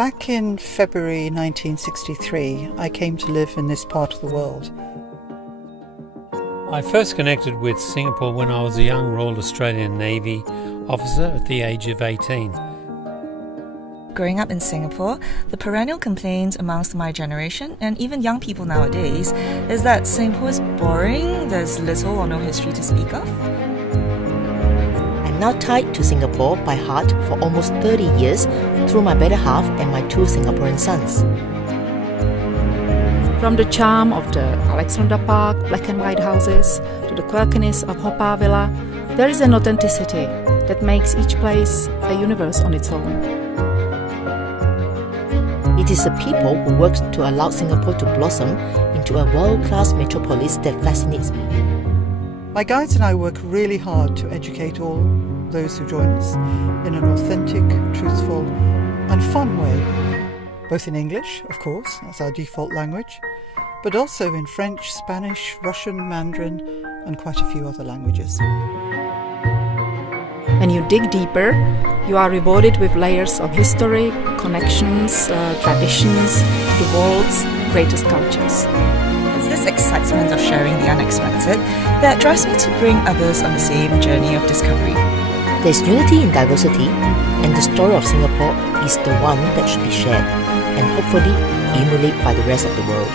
Back in February 1963, I came to live in this part of the world. I first connected with Singapore when I was a young Royal Australian Navy officer at the age of 18. Growing up in Singapore, the perennial complaint amongst my generation, and even young people nowadays, is that Singapore is boring, there's little or no history to speak of. I'm now tied to Singapore by heart for almost 30 years through my better half and my two Singaporean sons. From the charm of the Alexandra Park black and white houses to the quirkiness of Haw Par Villa, there is an authenticity that makes each place a universe on its own. It is the people who work to allow Singapore to blossom into a world-class metropolis that fascinates me. My guides and I work really hard to educate all those who join us in an authentic, truthful and fun way, both in English, of course, that's our default language, but also in French, Spanish, Russian, Mandarin and quite a few other languages. When you dig deeper, you are rewarded with layers of history, connections, traditions, the world's greatest cultures. It's this excitement of sharing the unexpected that drives me to bring others on the same journey of discovery. There's unity in diversity, and the story of Singapore is the one that should be shared and hopefully emulated by the rest of the world.